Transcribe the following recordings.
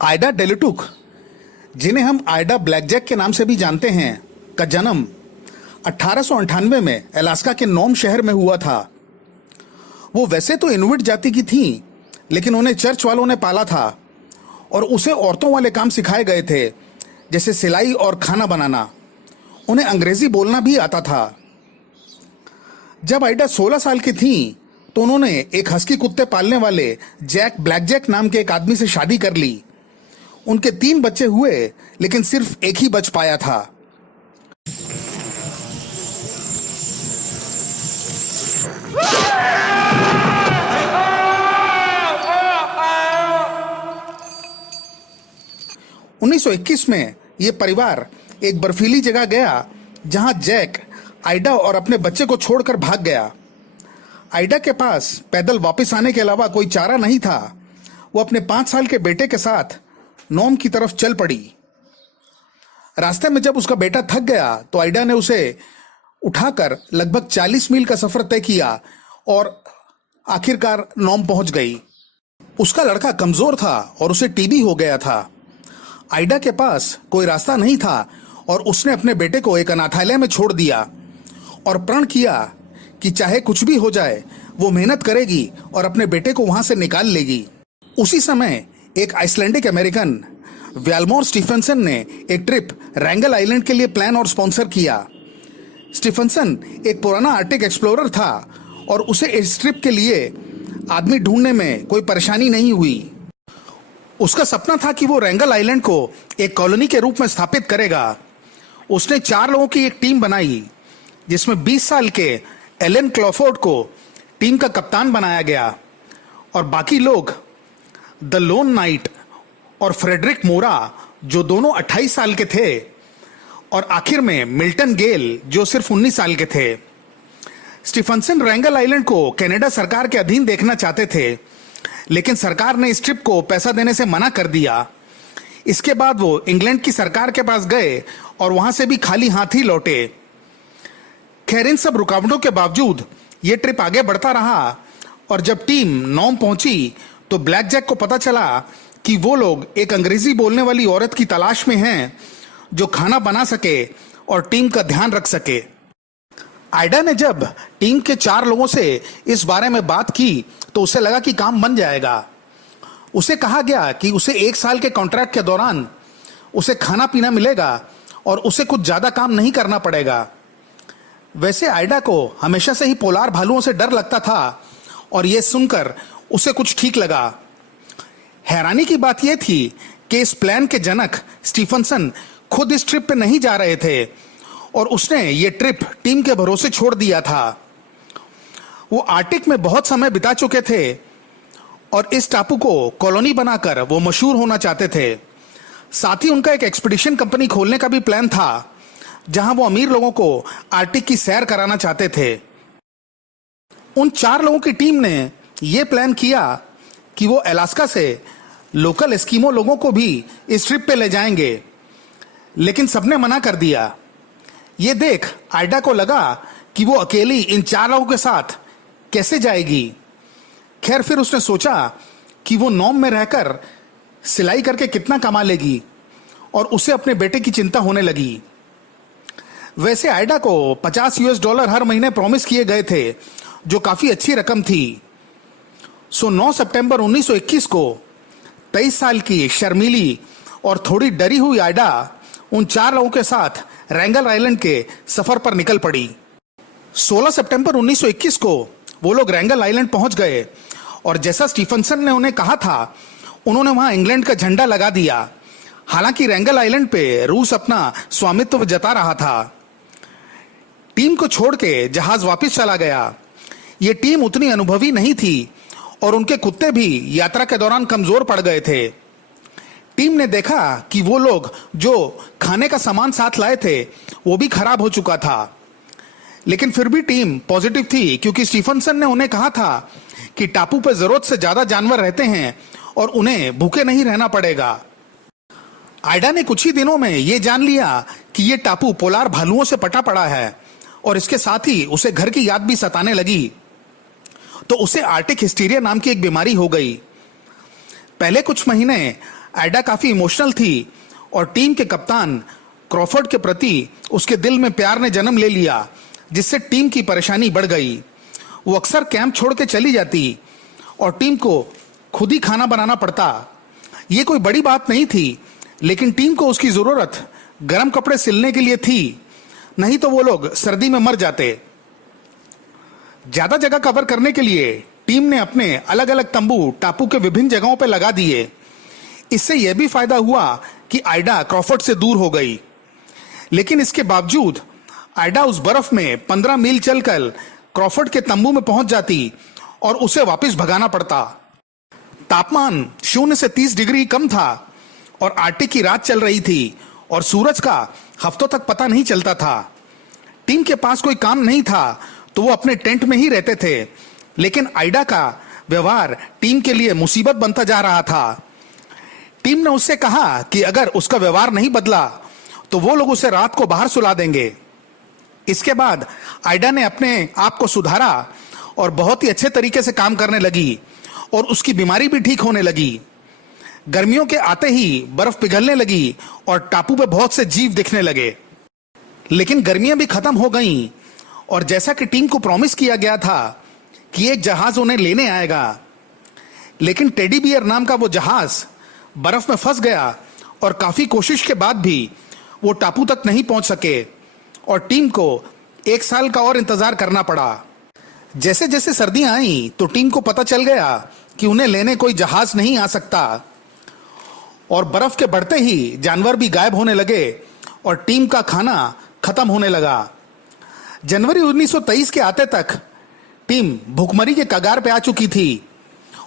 Aida डेलुटुक, जिन्हें हम Aida blackjack के नाम से भी जानते हैं, का जन्म 1898 में अलास्का के नोम शहर में हुआ था। वो वैसे तो इनुइट जाति की थीं, लेकिन उन्हें चर्च वालों ने पाला था और उसे औरतों वाले काम सिखाए गए थे, जैसे सिलाई और खाना बनाना। उन्हें अंग्रेजी बोलना भी आता था। जब आइडा 16 साल की थीं, तो उन्होंने एक हस्की कुत्ते पालने वाले जैक ब्लैकजैक नाम के एक आदमी से शादी कर ली। उनके 3 बच्चे हुए, लेकिन सिर्फ एक ही बच पाया था। उन्नीस 1921 में यह परिवार एक बर्फीली जगह गया, जहां जैक आइडा और अपने बच्चे को छोड़कर भाग गया। आइडा के पास पैदल वापस आने के अलावा कोई चारा नहीं था। वो अपने 5 साल के बेटे के साथ नोम की तरफ चल पड़ी। रास्ते में जब उसका बेटा थक गया, तो आइडा ने उसे उठाकर लगभग 40 मील का सफर तय किया और आखिरकार नोम पहुंच गई। उसका लड़का कमजोर था और उसे टीबी हो गया था। आइडा के पास कोई रास्ता नहीं था और उसने अपने बेटे को एक अनाथालय में छोड़ दिया और प्रण किया कि चाहे कुछ भी हो जाए, वो मेहनत करेगी और अपने बेटे को वहां से निकाल लेगी। उसी समय एक आइसलैंडिक अमेरिकन व्यालमोर स्टीफनसन ने एक ट्रिप रैंगल आइलैंड के लिए प्लान और स्पॉन्सर किया। स्टीफनसन एक पुराना आर्टिक एक्सप्लोरर था और उसे इस ट्रिप के लिए आदमी ढूंढने में कोई परेशानी नहीं हुई। उसका सपना था कि वो रैंगल आइलैंड को एक कॉलोनी के रूप में स्थापित करेगा। उसने 4 लोगों की एक टीम बनाई, जिसमें 20 साल के एलन क्लॉफोर्ड को टीम का कप्तान बनाया गया और बाकी लोग द लोन नाइट और फ्रेडरिक मोरा, जो दोनों 28 साल के थे, और आखिर में मिल्टन गेल, जो सिर्फ 19 साल के थे। स्टीफनसन रैंगल आइलैंड को कनाडा सरकार के अधीन देखना चाहते थे, लेकिन सरकार ने इस ट्रिप को पैसा देने से मना कर दिया। इसके बाद वो इंग्लैंड की सरकार के पास गए और वहां से भी खाली हाथ ही लौटे। खैर, इन सब रुकावटों के बावजूद ये ट्रिप आगे बढ़ता रहा और जब टीम नोम पहुंची, तो ब्लैकजैक को पता चला कि वो लोग एक अंग्रेजी बोलने वाली औरत की तलाश में हैं, जो खाना बना सके और टीम का ध्यान रख सके। आइडा ने जब टीम के 4 लोगों से इस बारे में बात की, तो उसे लगा कि काम बन जाएगा। उसे कहा गया कि उसे 1 साल के कॉन्ट्रैक्ट के दौरान उसे खाना पीना मिलेगा और उसे कुछ ज्यादा काम नहीं करना पड़ेगा। वैसे आइडा को हमेशा से ही पोलार भालुओं से डर लगता था और यह सुनकर उसे कुछ ठीक लगा। हैरानी की बात यह थी कि इस प्लान के जनक स्टीफनसन खुद इस ट्रिप पे नहीं जा रहे थे और उसने ये ट्रिप टीम के भरोसे छोड़ दिया था। वो आर्टिक में बहुत समय बिता चुके थे और इस टापू को कॉलोनी बनाकर वो मशहूर होना चाहते थे। साथ ही उनका एक एक्सपीडिशन कंपनी खोलने का भी प्लान था, जहां वो अमीर लोगों को आर्टिक की सैर कराना चाहते थे। उन 4 लोगों की टीम ने यह प्लान किया कि वो अलास्का से लोकल एस्किमो लोगों को भी इस ट्रिप पे ले जाएंगे, लेकिन सबने मना कर दिया। ये देख आइडा को लगा कि वो अकेली इन 4 लोगों के साथ कैसे जाएगी। खैर, फिर उसने सोचा कि वो नोम में रहकर सिलाई करके कितना कमा लेगी और उसे अपने बेटे की चिंता होने लगी। वैसे आइडा को $50 हर महीने प्रॉमिस किए गए थे, जो काफी अच्छी रकम थी। 9 सितंबर 1921 को 23 साल की शर्मीली और थोड़ी डरी हुई आइडा उन 4 लोगों के साथ रैंगल आइलैंड के सफर पर निकल पड़ी। 16 सितंबर 1921 को वो लोग रैंगल आइलैंड पहुंच गए और जैसा स्टीफनसन ने उन्हें कहा था, उन्होंने वहां इंग्लैंड का झंडा लगा दिया। हालांकि रैंगल आइलैंड पे रूस अपना स्वामित्व जता रहा था। टीम को छोड़ के जहाज वापस चला गया। ये टीम उतनी अनुभवी नहीं थी और उनके कुत्ते भी यात्रा के दौरान कमजोर पड़ गए थे। टीम ने देखा कि वो लोग जो खाने का सामान साथ लाए थे, वो भी खराब हो चुका था। लेकिन फिर भी टीम पॉजिटिव थी, क्योंकि स्टीफनसन ने उन्हें कहा था कि टापू पर जरूरत से ज्यादा जानवर रहते हैं और उन्हें भूखे नहीं रहना पड़ेगा। आइडा ने कुछ ही दिनों में ये जान लिया कि ये टापू पोलार भालुओं से पटा पड़ा है और इसके साथ ही उसे घर की याद भी सताने लगी। तो उसे आर्टिक हिस्टीरिया नाम की एक बीमारी हो गई। पहले कुछ महीने आइडा काफी इमोशनल थी और टीम के कप्तान क्रॉफर्ड के प्रति उसके दिल में प्यार ने जन्म ले लिया, जिससे टीम की परेशानी बढ़ गई। वो अक्सर कैंप छोड़ के चली जाती और टीम को खुद ही खाना बनाना पड़ता। ये कोई बड़ी बात नहीं थी, लेकिन टीम को उसकी जरूरत गर्म कपड़े सिलने के लिए थी, नहीं तो वो लोग सर्दी में मर जाते। ज्यादा जगह कवर करने के लिए टीम ने अपने अलग अलग तंबू टापू के विभिन्न जगहों पर लगा दिए। इससे यह भी फायदा हुआ कि आइडा क्रॉफर्ड से दूर हो गई, लेकिन इसके बावजूद आइडा उस बर्फ में 15 मील चलकर क्रॉफर्ड के तंबू में पहुंच जाती और उसे वापस भगाना पड़ता। तापमान 0 से 30 डिग्री कम था और आर्टिक की रात चल रही थी और सूरज का हफ्तों तक पता नहीं चलता था। टीम के पास कोई काम नहीं था तो वो अपने टेंट में ही रहते थे, लेकिन आइडा का व्यवहार टीम के लिए मुसीबत बनता जा रहा था। टीम ने उससे कहा कि अगर उसका व्यवहार नहीं बदला तो वो लोग उसे रात को बाहर सुला देंगे। इसके बाद आइडा ने अपने आप को सुधारा और बहुत ही अच्छे तरीके से काम करने लगी और उसकी बीमारी भी ठीक होने लगी। गर्मियों के आते ही बर्फ पिघलने लगी और टापू पे बहुत से जीव दिखने लगे। लेकिन गर्मियां भी खत्म हो गईं और जैसा कि टीम को प्रॉमिस किया गया था कि एक जहाज उन्हें लेने आएगा, लेकिन टेडी बियर नाम का वो जहाज बर्फ में फंस गया और काफी कोशिश के बाद भी वो टापू तक नहीं पहुंच सके और टीम को 1 साल का और इंतजार करना पड़ा। जैसे जैसे सर्दियां आई तो टीम को पता चल गया कि उन्हें लेने कोई जहाज नहीं आ सकता और बर्फ के बढ़ते ही जानवर भी गायब होने लगे और टीम का खाना खत्म होने लगा। जनवरी 1923 के आते तक टीम भूखमरी के कगार पे आ चुकी थी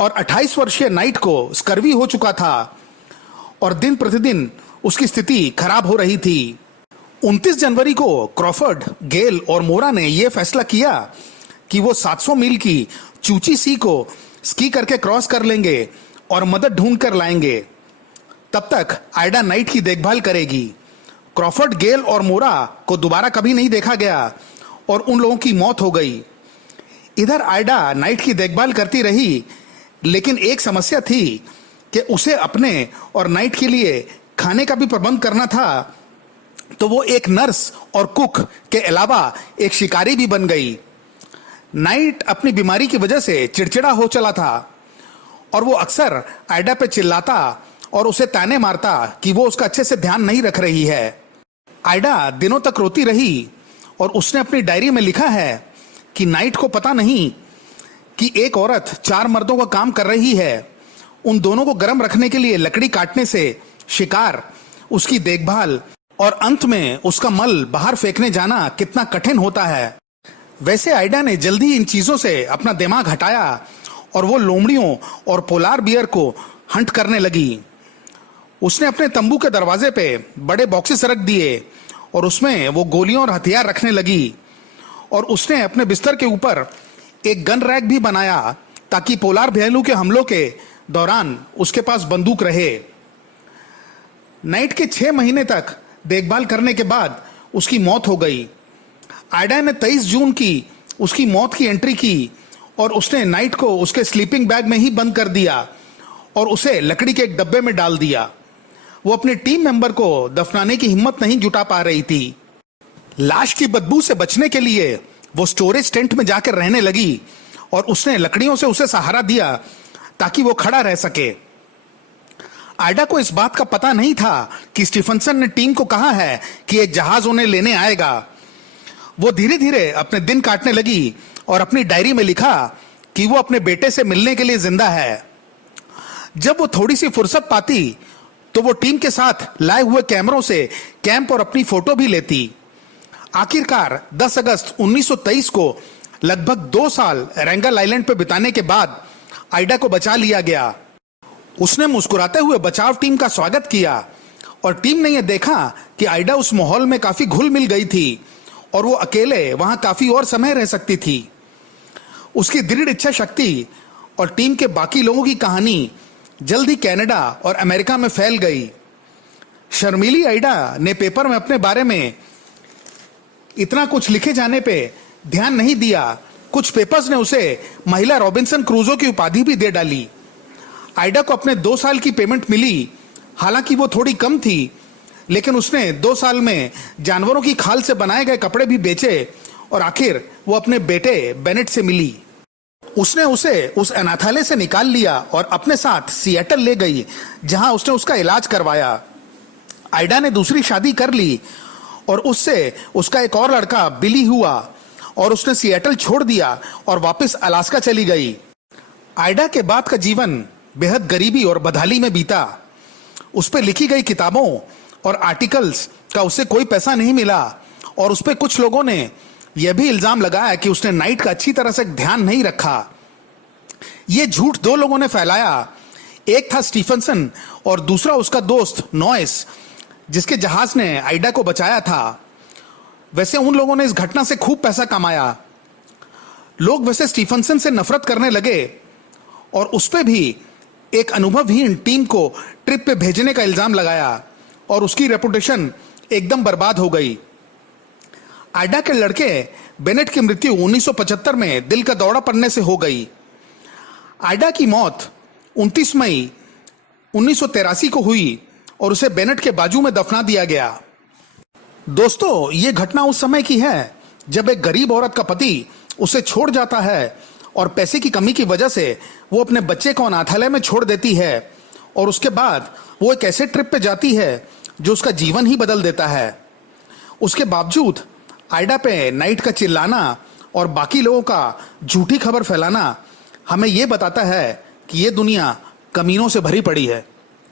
और 28 वर्षीय नाइट को स्कर्वी हो चुका था और दिन प्रतिदिन उसकी स्थिति खराब हो रही थी। 29 जनवरी को क्रॉफर्ड, गेल और मोरा ने यह फैसला किया कि वो 700 मील की चूची सी को स्की करके क्रॉस कर लेंगे और मदद ढूंढ कर लाएंगे। तब तक आइडा नाइट की देखभाल करेगी। क्रॉफर्ड, गेल और मोरा को दोबारा कभी नहीं देखा गया और उन लोगों की मौत हो गई। इधर आइडा नाइट की देखभाल करती रही, लेकिन एक समस्या थी कि उसे अपने और नाइट के लिए खाने का भी प्रबंध करना था, तो वो एक नर्स और कुक के अलावा एक शिकारी भी बन गई। नाइट अपनी बीमारी की वजह से चिड़चिड़ा हो चला था और वो अक्सर आइडा पे चिल्लाता और उसे ताने मारता कि वो उसका अच्छे से ध्यान नहीं रख रही है। आइडा दिनों तक रोती रही और उसने अपनी डायरी में लिखा है कि नाइट को पता नहीं कि एक औरत 4 मर्दों का काम कर रही है। उन दोनों को गर्म रखने के लिए लकड़ी काटने से शिकार, उसकी देखभाल और अंत में उसका मल बाहर फेंकने जाना कितना कठिन होता है। वैसे आइडा ने जल्दी इन चीजों से अपना दिमाग हटाया और वो लोमड़ियों और पोलार बियर को हंट करने लगी। उसने अपने तंबू के दरवाजे पे बड़े बॉक्सेस रख दिए और उसमें वो गोलियां और हथियार रखने लगी और उसने अपने बिस्तर के ऊपर एक गन रैक भी बनाया ताकि पोलार भालू के हमलों के दौरान उसके पास बंदूक रहे। नाइट के 6 महीने तक देखभाल करने के बाद उसकी मौत हो गई। आइडा ने 23 जून की उसकी मौत की एंट्री की और उसने नाइट को उसके स्लीपिंग बैग में ही बंद कर दिया और उसे लकड़ी के एक डब्बे में डाल दिया। वो अपने टीम मेंबर को दफनाने की हिम्मत नहीं जुटा पा रही थी। लाश की बदबू से बचने के लिए वो स्टोरेज टेंट में जाकर रहने लगी और उसने लकड़ियों से उसे सहारा दिया ताकि वो खड़ा रह सके। आइडा को इस बात का पता नहीं था कि स्टीफनसन ने टीम को कहा है कि एक जहाज उन्हें लेने आएगा। वो धीरे धीरे अपने दिन काटने लगी और अपनी डायरी में लिखा कि वो अपने बेटे से मिलने के लिए जिंदा है। जब वो थोड़ी सी फुर्सत पाती तो वो टीम के साथ लाए हुए कैमरों से कैंप और अपनी फोटो भी लेती। आखिरकार 10 अगस्त 1923 को लगभग 2 साल रैंगल आइलैंड पर बिताने के बाद आइडा को बचा लिया गया। उसने मुस्कुराते हुए बचाव टीम का स्वागत किया और टीम ने यह देखा कि आइडा उस माहौल में काफी घुल मिल गई थी और वो अकेले वहां काफी और समय रह सकती थी। उसकी दृढ़ इच्छा शक्ति और टीम के बाकी लोगों की कहानी जल्द ही कनाडा और अमेरिका में फैल गई। शर्मीली आइडा ने पेपर में अपने बारे में इतना कुछ लिखे जाने पे ध्यान नहीं दिया। कुछ पेपर्स ने उसे महिला रॉबिन्सन क्रूजो की उपाधि भी दे डाली। आइडा को अपने 2 साल की पेमेंट मिली हालांकि वो थोड़ी कम थी, लेकिन उसने 2 साल में जानवरों की खाल से बनाए गए कपड़े भी बेचे और आखिर वो अपने बेटे बेनेट से मिली। उसने उसे उस अनाथालय से निकाल लिया और अपने साथ सिएटल ले गई, जहां उसने उसका इलाज करवाया। आइडा ने दूसरी शादी कर ली और उससे उसका एक और लड़का बिली हुआ और उसने सिएटल छोड़ दिया और वापस अलास्का चली गई। आइडा के बाद का जीवन बेहद गरीबी और बदहाली में बीता। उस पर लिखी गई किताबों और आर्टिकल्स का उसे कोई पैसा नहीं मिला और उस पर कुछ लोगों ने यह भी इल्जाम लगाया कि उसने नाइट का अच्छी तरह से ध्यान नहीं रखा। यह झूठ 2 लोगों ने फैलाया। एक था स्टीफनसन और दूसरा उसका दोस्त नॉइस, जिसके जहाज ने आइडा को बचाया था। वैसे उन लोगों ने इस घटना से खूब पैसा कमाया। लोग वैसे स्टीफनसन से नफरत करने लगे और उस पर भी एक अनुभवहीन टीम को ट्रिप पे भेजने का इल्जाम लगाया और उसकी रेपुटेशन एकदम बर्बाद हो गई। आइडा के लड़के बेनेट की मृत्यु 1975 में दिल का दौरा पड़ने से हो गई। आइडा की मौत 29 मई 1983 को हुई और उसे बेनेट के बाजू में दफना दिया गया। दोस्तों, ये घटना उस समय की है जब एक गरीब औरत का पति उसे छोड़ जाता है और पैसे की कमी की वजह से वो अपने बच्चे को अनाथालय में छोड़ देती है और उसके बाद वो एक ऐसे ट्रिप पे जाती है जो उसका जीवन ही बदल देता है। उसके बावजूद आइडा पे नाइट का चिल्लाना और बाकी लोगों का झूठी खबर फैलाना हमें ये बताता है कि ये दुनिया कमीनों से भरी पड़ी है।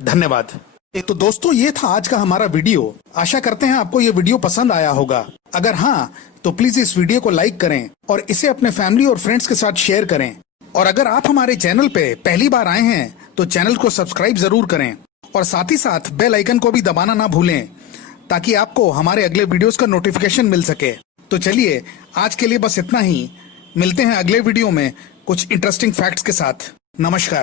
धन्यवाद। तो दोस्तों, ये था आज का हमारा वीडियो। आशा करते हैं आपको ये वीडियो पसंद आया होगा। अगर हाँ, तो प्लीज इस वीडियो को लाइक करें और इसे अपने फैमिली और फ्रेंड्स के साथ शेयर करें। और अगर आप हमारे चैनल पे पहली बार आए हैं तो चैनल को सब्सक्राइब जरूर करें और साथ ही साथ बेल आइकन को भी दबाना ना भूलें, ताकि आपको हमारे अगले वीडियोस का नोटिफिकेशन मिल सके। तो चलिए, आज के लिए बस इतना ही। मिलते हैं अगले वीडियो में कुछ इंटरेस्टिंग फैक्ट्स के साथ। नमस्कार।